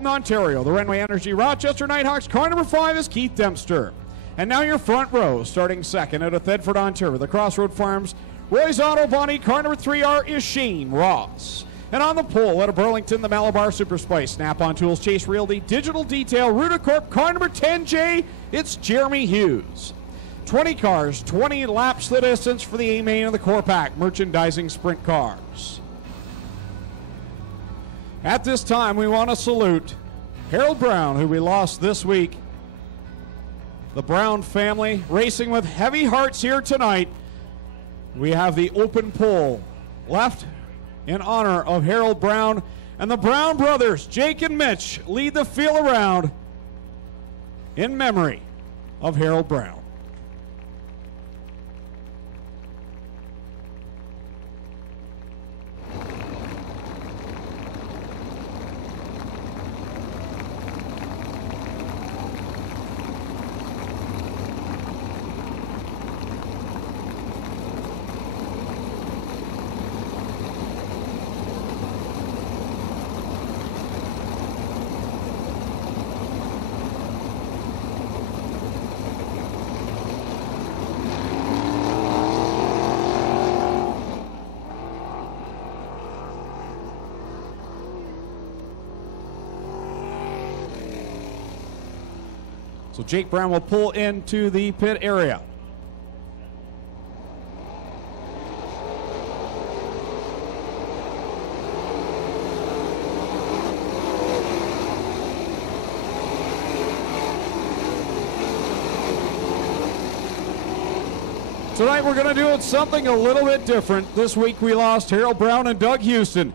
In Ontario, the Renway Energy Rochester Nighthawks. Car number 5 is Keith Dempster. And now your front row, starting second out of Thetford, Ontario, the Crossroad Farms, Roy's Auto Body. Car number 3R is Shane Ross. And on the pole out of Burlington, the Malabar Super Spice, Snap-on Tools, Chase Realty, Digital Detail, Rutacorp. Car number 10J, it's Jeremy Hughes. 20 cars, 20 laps the distance for the A main of the CorrPAK merchandising sprint cars. At this time, we want to salute Harold Brown, who we lost this week. The Brown family racing with heavy hearts here tonight. We have the open pole left in honor of Harold Brown. And the Brown brothers, Jake and Mitch, lead the field around in memory of Harold Brown. So Jake Brown will pull into the pit area. Tonight we're going to do something a little bit different. This week we lost Harold Brown and Doug Houston.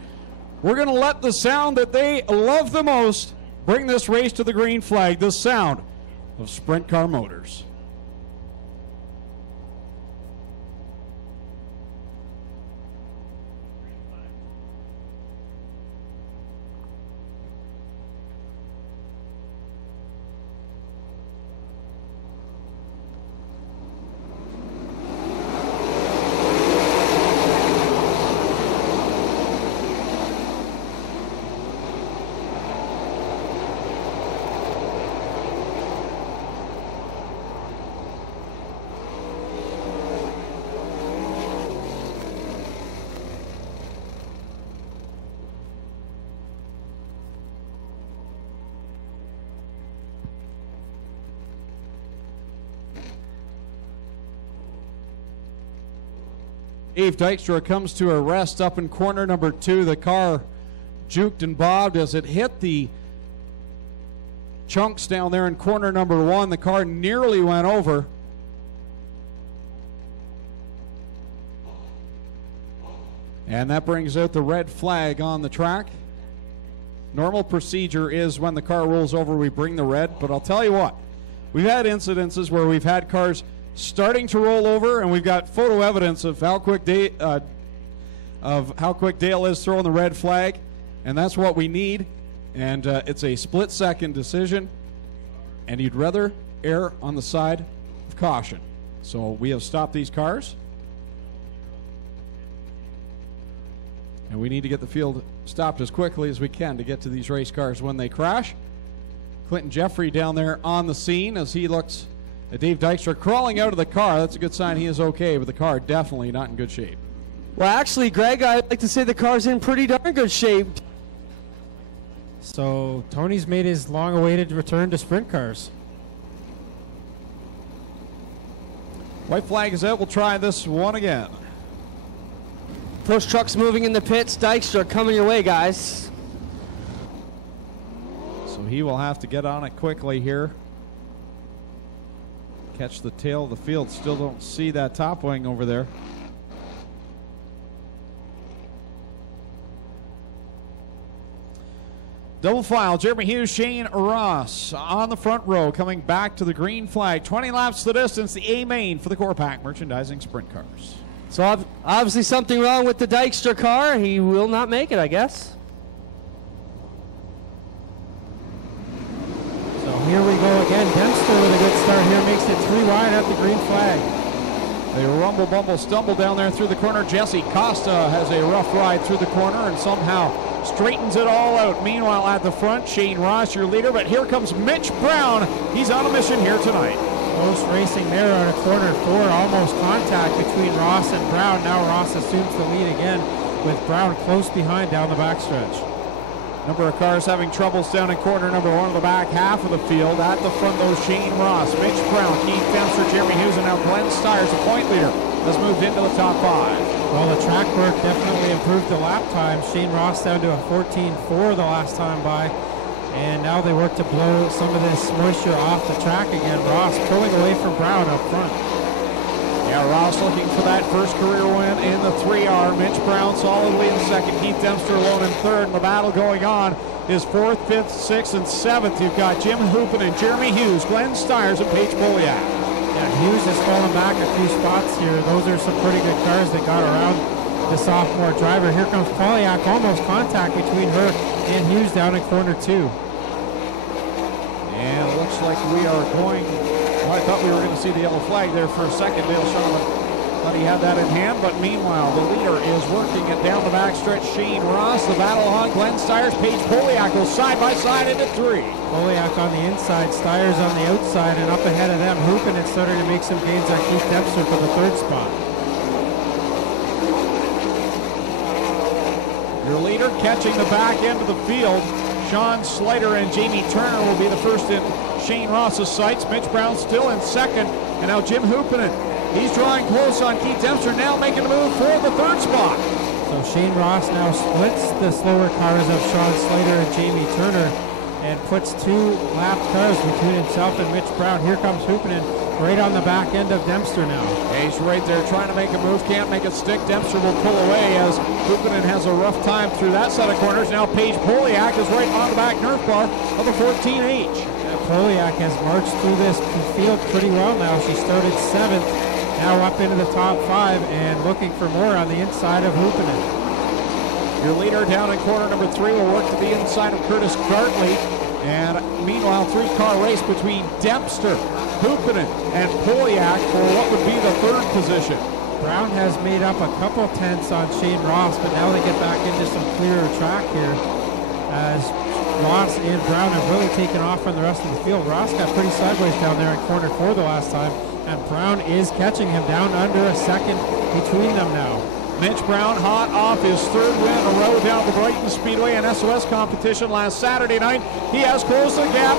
We're going to let the sound that they love the most bring this race to the green flag, the sound of sprint car motors. Dave Dykstra comes to a rest up in corner number 2. The car juked and bobbed as it hit the chunks down there in corner number 1. The car nearly went over. And that brings out the red flag on the track. Normal procedure is when the car rolls over, we bring the red. But I'll tell you what, we've had incidences where we've had cars starting to roll over, and we've got photo evidence of how quick Dale is throwing the red flag, and that's what we need. And it's a split-second decision, and you'd rather err on the side of caution. So we have stopped these cars, and we need to get the field stopped as quickly as we can to get to these race cars when they crash. Clinton Jeffrey down there on the scene as he looks at Dave Dykstra crawling out of the car. That's a good sign he is okay, but the car definitely not in good shape. Well, actually, Greg, I'd like to say the car's in pretty darn good shape. So Tony's made his long-awaited return to sprint cars. White flag is out. We'll try this one again. Push trucks moving in the pits. Dykstra coming your way, guys. So he will have to get on it quickly here. Catch the tail of the field. Still don't see that top wing over there. Double file, Jeremy Hughes, Shane Ross on the front row, coming back to the green flag. 20 laps the distance, the A main for the CorrPAK merchandising sprint cars. So obviously something wrong with the Dykstra car. He will not make it, I guess. So here we go again. Dempster with a good start here, makes it 3 wide at the green flag. They rumble, bumble, stumble down there through the corner. Jesse Costa has a rough ride through the corner and somehow straightens it all out. Meanwhile, at the front, Shane Ross, your leader, but here comes Mitch Brown. He's on a mission here tonight. Close racing there out of corner 4. Almost contact between Ross and Brown. Now Ross assumes the lead again with Brown close behind down the backstretch. Number of cars having troubles down in corner number 1 of the back half of the field. At the front, though, Shane Ross, Mitch Brown, Keith Dempster, Jeremy Hughes, and now Glenn Stiers, the point leader, has moved into the top 5. Well, the track work definitely improved the lap time. Shane Ross down to a 14.4 the last time by. And now they work to blow some of this moisture off the track again. Ross pulling away from Brown up front. Yeah, Ross looking for that first career win in the 3R. Mitch Brown solidly in second. Keith Dempster alone in third. And the battle going on is 4th, 5th, 6th, and 7th. You've got Jim Hoopin and Jeremy Hughes, Glenn Stiers, and Paige Poliak. Yeah, Hughes has fallen back a few spots here. Those are some pretty good cars that got around the sophomore driver. Here comes Poliak, almost contact between her and Hughes down in corner 2. And it looks like we are going... Well, I thought we were going to see the yellow flag there for a second. Dale Sherman thought he had that in hand, but meanwhile, the leader is working it down the backstretch. Shane Ross, the battle on Glenn Stiers, Paige Poliak goes side by side into 3. Poliak on the inside, Stiers on the outside, and up ahead of them, Hoopin and starting to make some gains on Keith Dempster for the 3rd spot. Your leader catching the back end of the field. Sean Slater and Jamie Turner will be the first in Shane Ross's sights. Mitch Brown still in second. And now Jim Hoopinen. He's drawing close on Keith Dempster, now making a move for the 3rd spot. So Shane Ross now splits the slower cars of Sean Slater and Jamie Turner and puts 2 lapped cars between himself and Mitch Brown. Here comes Hoopinen right on the back end of Dempster now. He's right there trying to make a move, can't make it stick. Dempster will pull away as Hoopinen has a rough time through that set of corners. Now Paige Poliak is right on the back nerf bar of the 14H. Poliak has marched through this field pretty well now. She started 7th, now up into the top 5 and looking for more on the inside of Hoopinen. Your leader down in corner number 3 will work to the inside of Curtis Gartley. And meanwhile, 3-car race between Dempster, Hoopinen, and Poliak for what would be the 3rd position. Brown has made up a couple tenths on Shane Ross, but now they get back into some clearer track here as Ross and Brown have really taken off from the rest of the field. Ross got pretty sideways down there in corner 4 the last time, and Brown is catching him down under a second between them now. Mitch Brown hot off his 3rd win in a row down the Brighton Speedway and SOS competition last Saturday night. He has closed the gap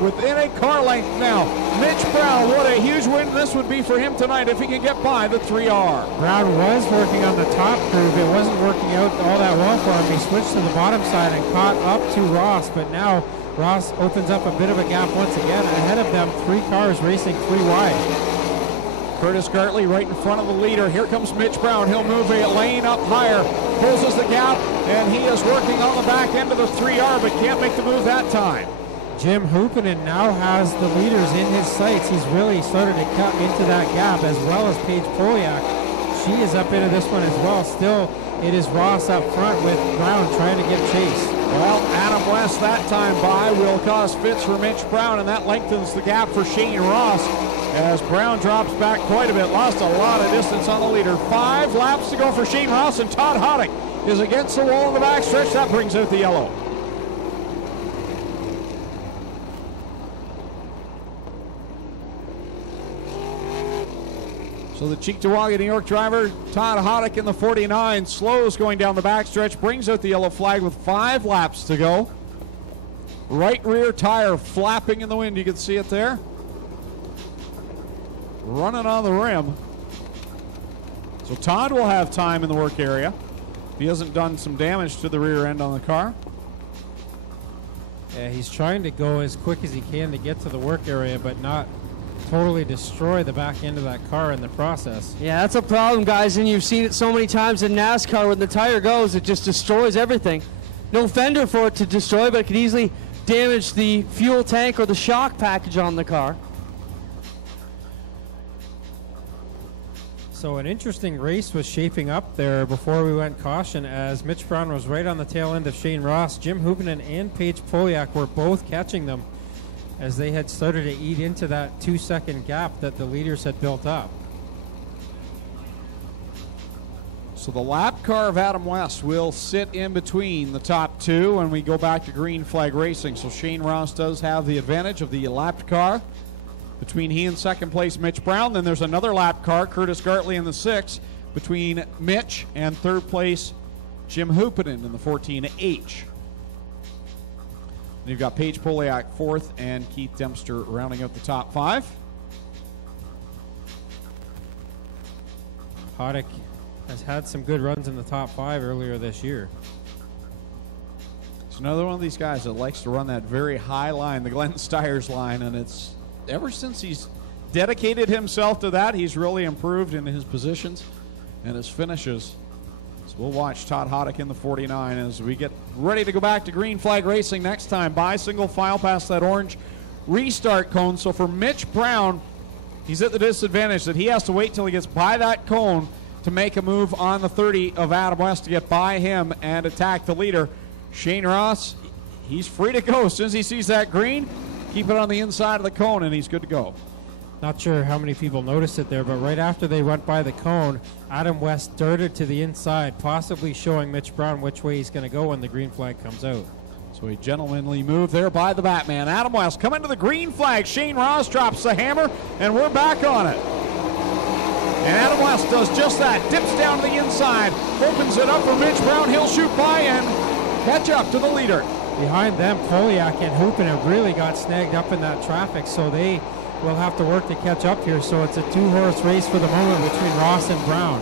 within a car length now. Mitch Brown, what a huge win this would be for him tonight if he can get by the 3R. Brown was working on the top groove. It wasn't working out all that well for him. He switched to the bottom side and caught up to Ross, but now Ross opens up a bit of a gap once again. Ahead of them, 3 cars racing 3 wide. Curtis Gartley right in front of the leader. Here comes Mitch Brown. He'll move a lane up higher, closes the gap, and he is working on the back end of the 3R, but can't make the move that time. Jim Hoopinen now has the leaders in his sights. He's really started to cut into that gap, as well as Paige Poliak. She is up into this one as well. Still, it is Ross up front with Brown trying to get chase. Well, Adam West that time by will cause fits for Mitch Brown, and that lengthens the gap for Shane Ross as Brown drops back quite a bit. Lost a lot of distance on the leader. 5 laps to go for Shane Ross, and Todd Hoddick is against the wall in the backstretch. That brings out the yellow. So the Cheektowaga, New York driver, Todd Hoddick in the 49, slows going down the backstretch, brings out the yellow flag with 5 laps to go. Right rear tire flapping in the wind, you can see it there. Running on the rim. So Todd will have time in the work area. He hasn't done some damage to the rear end on the car. Yeah, he's trying to go as quick as he can to get to the work area, but not totally destroy the back end of that car in the process. Yeah, that's a problem, guys, and you've seen it so many times in NASCAR. When the tire goes, it just destroys everything. No fender for it to destroy, but it could easily damage the fuel tank or the shock package on the car. So an interesting race was shaping up there before we went caution, as Mitch Brown was right on the tail end of Shane Ross. Jim Hoopinen and Paige Poliak were both catching them as they had started to eat into that 2-second gap that the leaders had built up. So So the lap car of Adam West will sit in between the top two when we go back to green flag racing. So Shane Ross does have the advantage of the lapped car between he and second place Mitch Brown. Then there's another lap car, Curtis Gartley in the 6, between Mitch and third place Jim Hoopinen in the 14H. You've got Paige Poliak fourth and Keith Dempster rounding out the top 5. Haddock has had some good runs in the top 5 earlier this year. It's another one of these guys that likes to run that very high line, the Glenn Stiers line, and it's ever since he's dedicated himself to that, he's really improved in his positions and his finishes. So we'll watch Todd Haddock in the 49 as we get ready to go back to green flag racing next time. By single file past that orange restart cone. So for Mitch Brown, he's at the disadvantage that he has to wait till he gets by that cone to make a move on the 30 of Adam West to get by him and attack the leader. Shane Ross, he's free to go. As soon as he sees that green, keep it on the inside of the cone and he's good to go. Not sure how many people noticed it there, but right after they went by the cone, Adam West darted to the inside, possibly showing Mitch Brown which way he's going to go when the green flag comes out. So a gentlemanly move there by the Batman. Adam West coming to the green flag. Shane Ross drops the hammer, and we're back on it. And Adam West does just that. Dips down to the inside, opens it up for Mitch Brown. He'll shoot by and catch up to the leader. Behind them, Poliak and Hoopinen really got snagged up in that traffic, so they will have to work to catch up here. So it's a 2-horse race for the moment between Ross and Brown.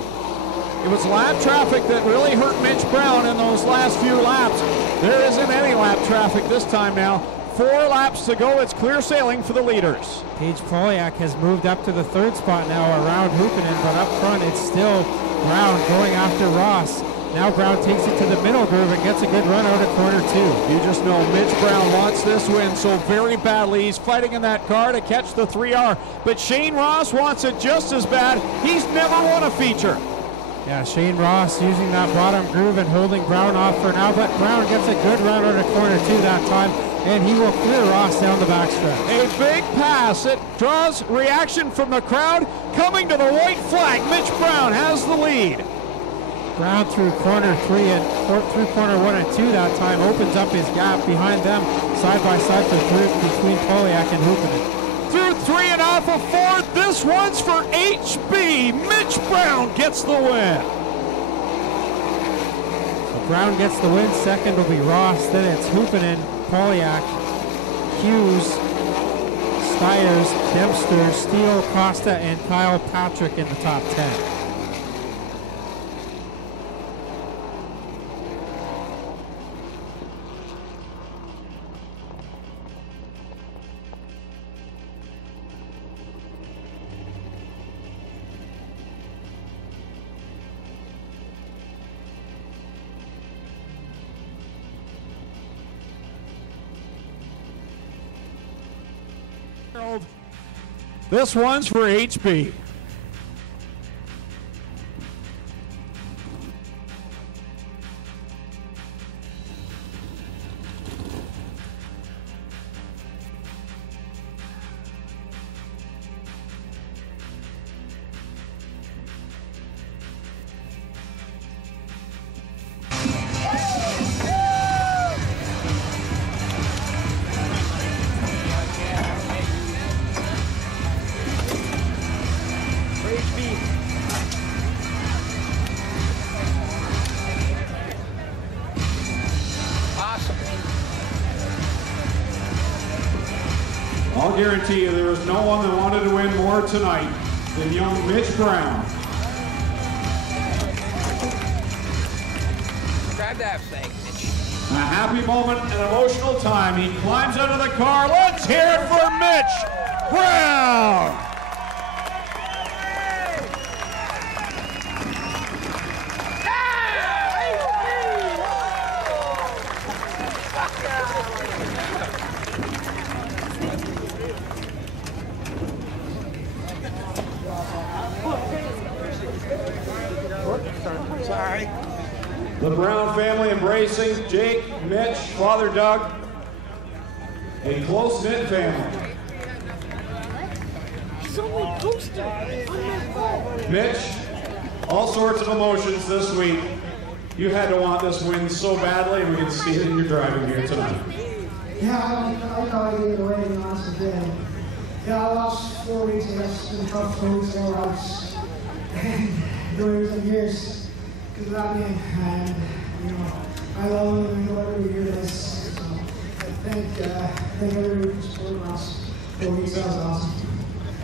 It was lap traffic that really hurt Mitch Brown in those last few laps. There isn't any lap traffic this time now. 4 laps to go. It's clear sailing for the leaders. Paige Poliak has moved up to the 3rd spot now around Hoopinen, but up front it's still Brown going after Ross. Now Brown takes it to the middle groove and gets a good run out of corner 2. You just know Mitch Brown wants this win so very badly. He's fighting in that car to catch the 3R. But Shane Ross wants it just as bad. He's never won a feature. Yeah, Shane Ross using that bottom groove and holding Brown off for now, but Brown gets a good run out of corner 2 that time, and he will clear Ross down the backstretch. A big pass. It draws reaction from the crowd. Coming to the white flag, Mitch Brown has the lead. Brown through corner 3 and through corner 1 and 2 that time opens up his gap behind them, side by side between Poliak and Hoopinen. Through 3 and off of 4th. This one's for HB. Mitch Brown gets the win. So Brown gets the win. Second will be Ross. Then it's Hoopinen, Poliak, Hughes, Stiers, Dempster, Steele, Costa, and Kyle Patrick in the top 10. This one's for HB. I'll guarantee you there was no one that wanted to win more tonight than young Mitch Brown. Grab that thing, Mitch. A happy moment, an emotional time. He climbs out of the car. Let's hear it for Mitch Brown. Sorry. The Brown family embracing Jake, Mitch, Father Doug. A close-knit family. It's only posted on my phone. Mitch All sorts of emotions this week. You had to want this win so badly, and we can see it in your driving here tonight. Yeah, I thought I gave it away, to be honest with you. Yeah, I lost 4 weeks, I guess, in tough 4 weeks ago. And there was years because of that game. And, you know, I love them and I know everybody here does. So, thank everybody for supporting us. 4 weeks, that was awesome.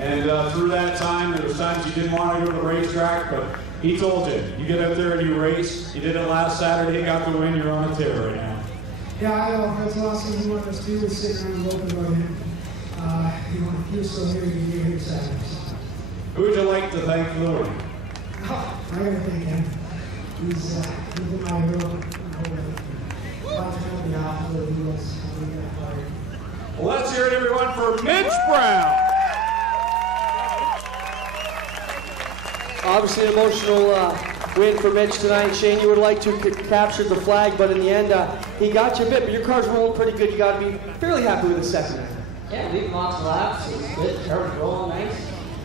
And through that time, there was times you didn't want to go to the racetrack, but he told you, you get out there and you race. You did it last Saturday, you got the win, you're on a tear right now. Yeah, I know. That's the last thing he wanted us to do was sit around and open about him. He was still here, he gave it Saturday. Who would you like to thank for the win? Oh, I gotta thank him. He's been my hero. Well, let's hear it, everyone, for Mitch Brown. Obviously an emotional win for Mitch tonight. Shane, you would like to capture the flag, but in the end, he got you a bit, but your car's rolling pretty good. You got to be fairly happy with the second. Yeah, leaving lots of laps. It was good. Car was rolling nice.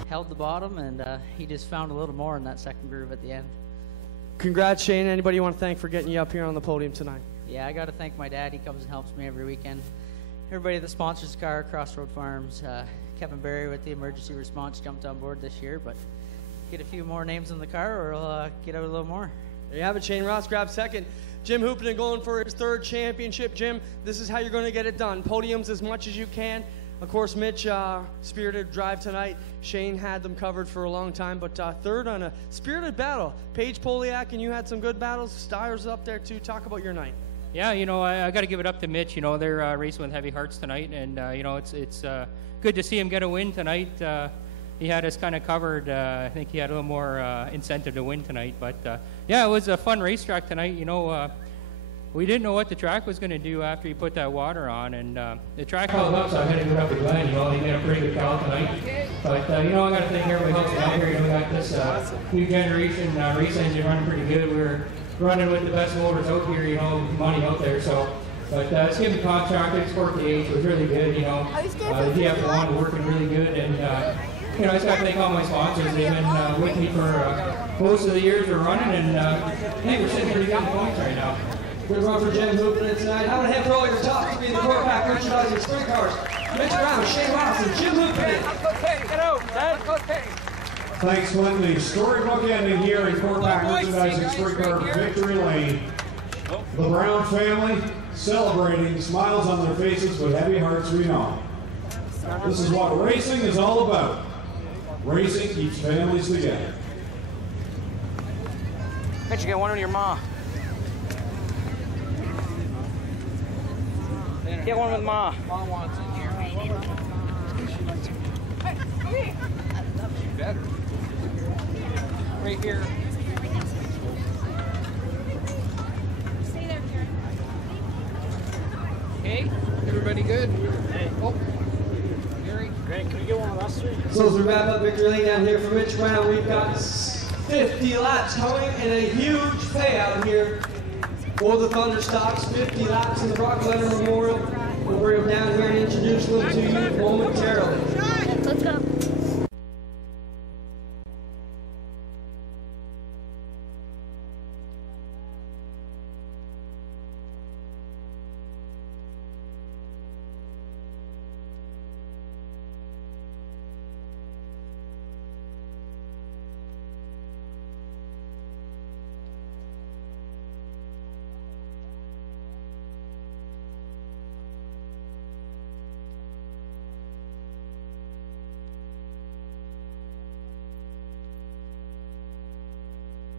Held the bottom, and he just found a little more in that second groove at the end. Congrats, Shane. Anybody you want to thank for getting you up here on the podium tonight? Yeah, I got to thank my dad. He comes and helps me every weekend. Everybody that sponsors the car, Crossroad Farms, Kevin Barry with the emergency response jumped on board this year, but get a few more names in the car or I'll get out a little more. There you have it. Shane Ross grabbed second. Jim Hoopenden going for his 3rd championship. Jim, this is how you're going to get it done. Podiums as much as you can. Of course, Mitch, spirited drive tonight. Shane had them covered for a long time, but 3rd on a spirited battle. Paige Poliak, and you had some good battles. Steyer's up there too. Talk about your night. Yeah, you know, I got to give it up to Mitch. You know, they're racing with heavy hearts tonight, and you know, it's good to see him get a win tonight. He had us kind of covered. I think he had a little more incentive to win tonight. But yeah, it was a fun racetrack tonight. You know, we didn't know what the track was going to do after he put that water on, and the track held up, so I had to go up to Glenn. You know, he made a pretty good call tonight. But you know, I got to thank everybody else out here. You know, we got this new generation race engine running pretty good. We're running with the best motors out here. You know, money out there. So. But it's given the contractor, Sport DH was really good. You know, the DF1 working really good, and you know, I just got to thank all my sponsors. They've been with me for most of the years we're running, and I think we're sitting pretty good in points right now. Good run for Jim Hoopenden tonight. How about a hand for all your tops to be in the CorrPAK merchandising sprint cars? Mitch Brown, Shane Ross, and Jim Hoopenden. Get out, Dad. Okay. Thanks, Glenn. The storybook ending here in CorrPAK merchandising sprint car Victory Lane. The Brown family celebrating, smiles on their faces with heavy hearts, we know. This is what racing is all about. Racing keeps families together. Bet you get one with your ma. Get one with ma. Ma wants it here. Hey, better. Right here. Hey, everybody good? Hey. Oh. Gary, Grant, can we get one of us three? So as we wrap up Victory Lane down here for Mitch Brown, we've got 50 laps coming and a huge payout here for the Thunder Stocks. 50 laps in the Brock Leonard Memorial. We'll bring them down here and introduce them to you momentarily. Let's go.